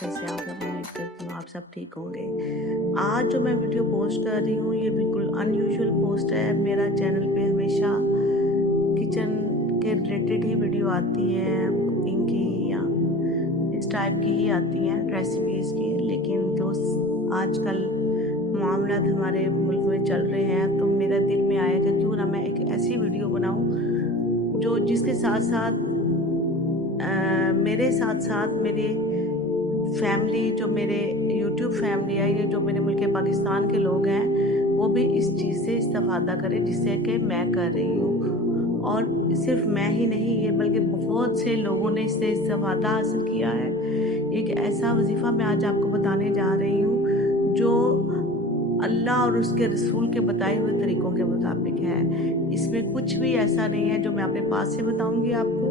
कैसे आप सब? उम्मीद करती हूँ आप सब ठीक होंगे। आज जो मैं वीडियो पोस्ट कर रही हूँ ये बिल्कुल अनयूजुअल पोस्ट है। मेरा चैनल पे हमेशा किचन के रिलेटेड ही वीडियो आती है, कुकिंग की या इस टाइप की ही आती हैं, रेसिपीज़ की। लेकिन जो आजकल मामलात हमारे मुल्क में चल रहे हैं तो मेरा दिल में आया कि क्यों ना मैं एक ऐसी वीडियो बनाऊँ जो जिसके साथ साथ मेरे साथ साथ मेरे फैमिली, जो मेरे यूट्यूब फैमिली है, ये जो मेरे मुल्क पाकिस्तान के लोग हैं, वो भी इस चीज़ से इस्तेफादा करें जिससे कि मैं कर रही हूँ। और सिर्फ मैं ही नहीं, ये बल्कि बहुत से लोगों ने इससे इस्तेफादा हासिल किया है। एक ऐसा वजीफ़ा मैं आज आपको बताने जा रही हूँ जो अल्लाह और उसके रसूल के बताए हुए तरीक़ों के मुताबिक है। इसमें कुछ भी ऐसा नहीं है जो मैं अपने पास से बताऊँगी आपको,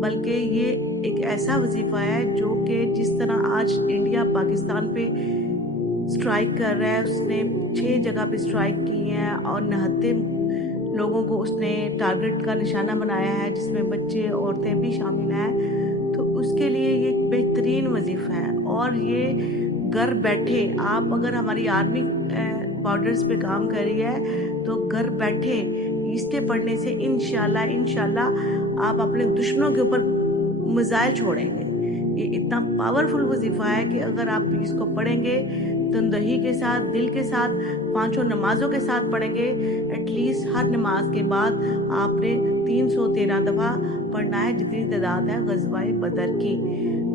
बल्कि ये एक ऐसा वजीफ़ा है जो कि जिस तरह आज इंडिया पाकिस्तान पे स्ट्राइक कर रहा है, उसने 6 जगह पे स्ट्राइक की हैं और 69 लोगों को उसने टारगेट का निशाना बनाया है, जिसमें बच्चे औरतें भी शामिल हैं। तो उसके लिए ये एक बेहतरीन वजीफ़ा है। और ये घर बैठे आप अगर हमारी आर्मी बॉर्डर्स पे काम कर रही है तो घर बैठे इसके पढ़ने से इंशाल्लाह आप अपने दुश्मनों के ऊपर मिसाइल छोड़ेंगे। ये इतना पावरफुल वजीफ़ा है कि अगर आप इसको पढ़ेंगे तंदही के साथ, दिल के साथ, 5 नमाज़ों के साथ पढ़ेंगे, एटलीस्ट हर नमाज के बाद आपने 313 दफ़ा पढ़ना है, जितनी तादाद है ग़ज़वाए बदर की।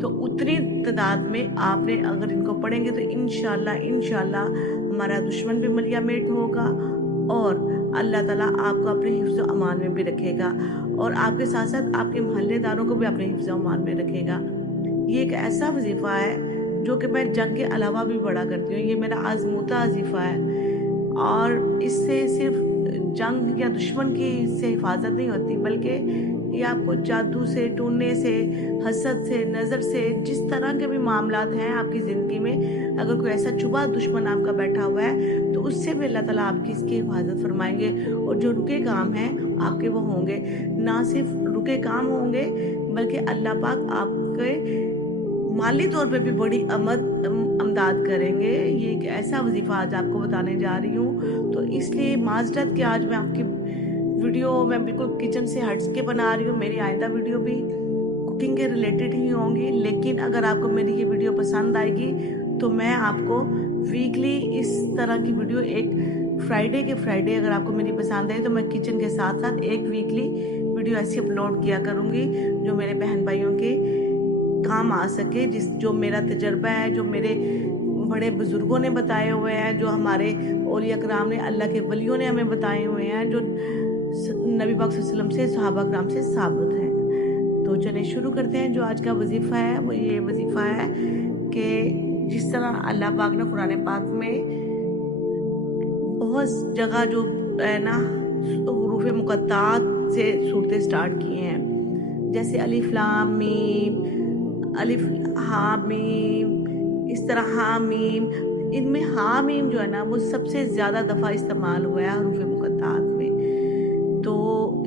तो उतनी तादाद में आपने अगर इनको पढ़ेंगे तो इंशाल्लाह हमारा दुश्मन भी मलिया मेट होगा और अल्लाह ताला आपको अपने हिफ्ज़ अमान में भी रखेगा और आपके साथ साथ आपके मोहल्लेदारों को भी अपने हिफ्ज़ अमान में रखेगा। ये एक ऐसा वजीफ़ा है जो कि मैं जंग के अलावा भी पढ़ा करती हूँ। ये मेरा आज़मूदा वजीफ़ा है और इससे सिर्फ जंग या दुश्मन की से हिफाजत नहीं होती, बल्कि ये आपको जादू से, टूटने से, हसद से, नज़र से, जिस तरह के भी मामलात हैं आपकी ज़िंदगी में, अगर कोई ऐसा छुपा दुश्मन आपका बैठा हुआ है तो उससे भी अल्लाह ताला आपकी इसकी हिफाजत फरमाएंगे और जो रुके काम हैं आपके वो होंगे। ना सिर्फ रुके काम होंगे बल्कि अल्लाह पाक आपके माली तौर पे भी बड़ी अमदाद करेंगे। ये एक ऐसा वजीफ़ा आज आपको बताने जा रही हूँ, तो इसलिए माजरत कि आज मैं आपकी वीडियो मैं बिल्कुल किचन से हट के बना रही हूँ। मेरी आइंदा वीडियो भी कुकिंग के रिलेटेड ही होंगी, लेकिन अगर आपको मेरी ये वीडियो पसंद आएगी तो मैं आपको वीकली इस तरह की वीडियो, एक फ्राइडे के फ्राइडे अगर आपको मेरी पसंद आई तो मैं किचन के साथ साथ एक वीकली वीडियो ऐसी अपलोड किया करूँगी जो मेरे बहन भाइयों के काम आ सके, जो मेरा तजर्बा है, जो मेरे बड़े बुजुर्गों ने बताए हुए हैं, जो हमारे औलिया कराम ने, अल्लाह के वलियों ने हमें बताए हुए हैं, जो नबी पाक सल्लल्लाहु अलैहि वसल्लम से, सहाबा कराम से साबित हैं। तो चलिए शुरू करते हैं। जो आज का वजीफ़ा है वो ये वजीफ़ा है कि जिस तरह अल्लाह पाक ने कुरान पाक में बहुत जगह जो है ना हुरूफ मुक़त्तात से सूरतें स्टार्ट की हैं, जैसे अलिफ लाम मीम, अलिफ हा मीम, इस तरह हा मीम, इनमें हा मीम जो है ना वो सबसे ज़्यादा दफ़ा इस्तेमाल हुआ है हुरूफ मुक़त्तात में। तो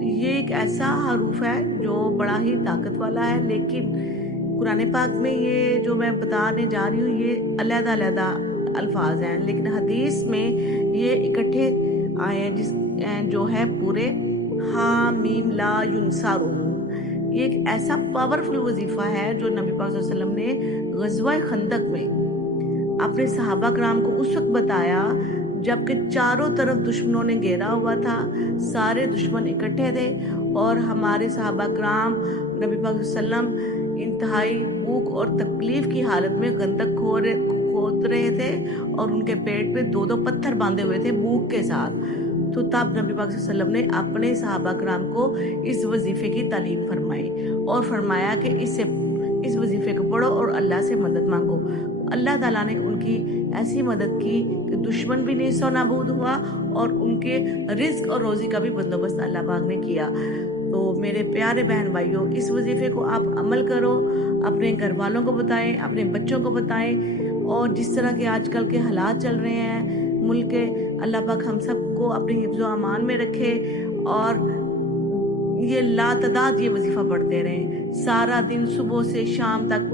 ये एक ऐसा हरूफ है जो बड़ा ही ताकत वाला है, लेकिन कुरान पाक में ये जो मैं बताने जा रही हूँ ये अलग-अलग अल्फाज हैं, लेकिन हदीस में ये इकट्ठे आए हैं जो है पूरे हा मीम ला युनसारुन। ये एक ऐसा पावरफुल वजीफ़ा है जो नबी पाक सल्लल्लाहु अलैहि वसल्लम ने ग़ज़वा खंदक में अपने सहाबा कराम को उस वक्त बताया जबकि चारों तरफ दुश्मनों ने घेरा हुआ था, सारे दुश्मन इकट्ठे थे और हमारे सहाबा कराम नबी पाक सल्लल्लाहु अलैहि वसल्लम इंतहाई भूख और तकलीफ की हालत में खंदक खोद रहे थे और उनके पेट पे 2-2 पत्थर बांधे हुए थे भूख के साथ। तो तब नबी पाक सल्लल्लाहु अलैहि वसल्लम ने अपने सहाबा कराम को इस वजीफे की तालीम फरमाई और फरमाया कि इस वजीफे को पढ़ो और अल्लाह से मदद मांगो। अल्लाह ताला ने उनकी ऐसी मदद की कि दुश्मन भी नेस्तो नाबूद हुआ और उनके रिज्क और रोज़ी का भी बंदोबस्त अल्लाह पाक ने किया। तो मेरे प्यारे बहन भाइयों, इस वजीफे को आप अमल करो, अपने घर वालों को बताएं, अपने बच्चों को बताएं और जिस तरह के आजकल के हालात चल रहे हैं मुल्क के, अल्लाह पाक हम सबको अपने हिफ्ज़ अमान में रखे और ये लातदाद ये वजीफ़ा पढ़ते रहें। सारा दिन सुबह से शाम तक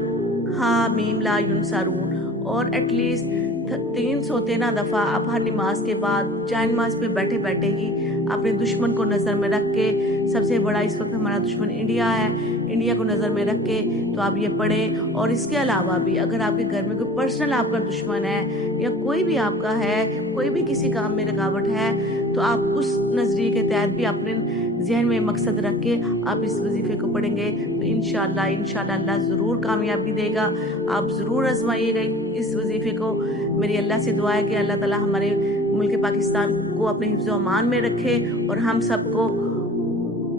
हामीम ला युनसरून। और एटलीस्ट 313 दफ़ा आप हर नमाज के बाद जाए नमाज पे बैठे बैठे ही अपने दुश्मन को नज़र में रख के, सबसे बड़ा इस वक्त हमारा दुश्मन इंडिया है, इंडिया को नज़र में रख के तो आप ये पढ़ें। और इसके अलावा भी अगर आपके घर में कोई पर्सनल आपका दुश्मन है या कोई भी आपका है, कोई भी किसी काम में रुकावट है, तो आप उस नज़रिए के तहत भी अपने जहन में मकसद रख के आप इस वजीफे को पढ़ेंगे तो इंशाल्लाह अल्लाह ज़रूर कामयाबी देगा। आप ज़रूर आजमाइएगा इस वजीफे को। मेरी अल्लाह से दुआ है कि अल्लाह ताला हमारे मुल्क पाकिस्तान को अपने हिफ्ज़ व अमान में रखे और हम सबको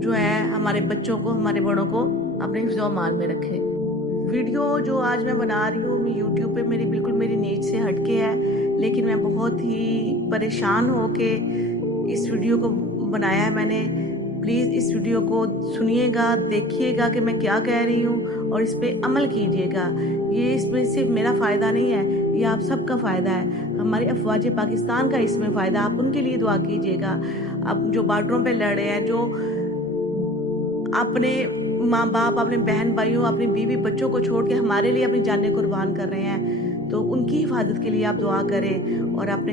जो है, हमारे बच्चों को, हमारे बड़ों को अपने हिफ्ज़ व अमान में रखे। वीडियो जो आज मैं बना रही हूँ यूट्यूब पे बिल्कुल मेरी नीयत से हटके है, लेकिन मैं बहुत ही परेशान हो के इस वीडियो को बनाया है मैंने। प्लीज़ इस वीडियो को सुनिएगा, देखिएगा कि मैं क्या कह रही हूँ और इस पर अमल कीजिएगा। ये इसमें सिर्फ मेरा फ़ायदा नहीं है, ये आप सबका फ़ायदा है, हमारे अफवाज पाकिस्तान का इसमें फ़ायदा। आप उनके लिए दुआ कीजिएगा। अब जो बॉर्डरों पे लड़ रहे हैं, जो अपने माँ बाप, अपने बहन भाइयों, अपनी बीवी बच्चों को छोड़ के हमारे लिए अपनी जानें कुर्बान कर रहे हैं, तो उनकी हिफाजत के लिए आप दुआ करें और अपने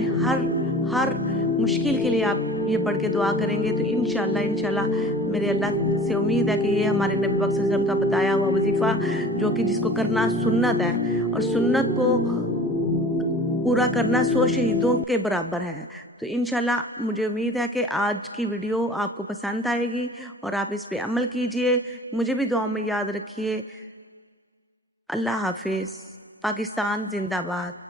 हर मुश्किल के लिए आप ये पढ़ के दुआ करेंगे तो इंशाल्लाह मेरे अल्लाह से उम्मीद है कि ये हमारे नबी पाक सल्लल्लाहु अलैहि वसल्लम का बताया हुआ वजीफ़ा, जो कि जिसको करना सुन्नत है और सुन्नत को पूरा करना 100 शहीदों के बराबर है। तो इंशाल्लाह मुझे उम्मीद है कि आज की वीडियो आपको पसंद आएगी और आप इस पे अमल कीजिए। मुझे भी दुआ में याद रखिए। अल्लाह हाफिज़। पाकिस्तान जिंदाबाद।